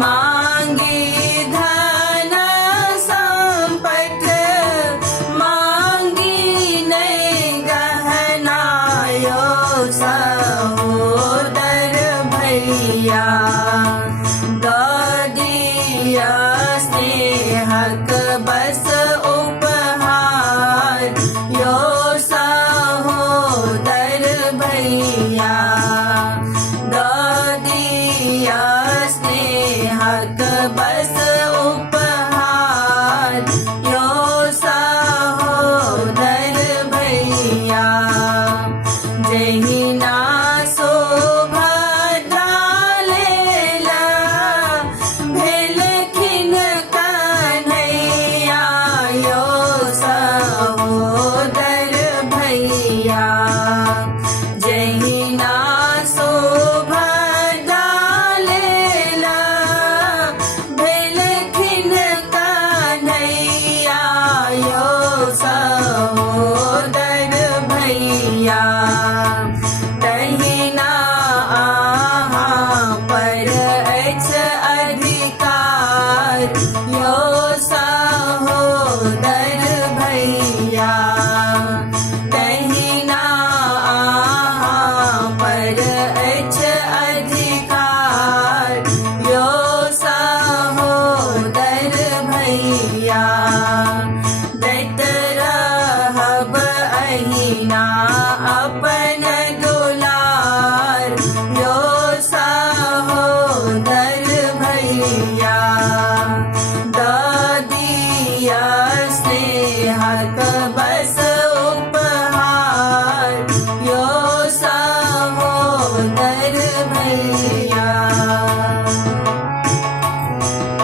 मांगी धन संपत, मांगी नहीं गहना यो सहोदर भैया। दिया स्नेहक बस उपहार यो सहोदर भैया। दिया स्नेहक बस उपहार यो सहोदर भैया। जही ना सुभद्रा लेला, भेलखिन कन्हैया यो सहोदर भैया। जही ना सुभद्रा लेला, भेलखिन कन्हैया यो सहोदर भैया। तहिना अहाँ पर अछि अधिकार यो सहोदर भैया। तहिना अहाँ पर अछि अधिकार यो सहोदर भैया। दैत रहब अहिना अपन दुलार यो सहोदर भैया। दिया स्नेहक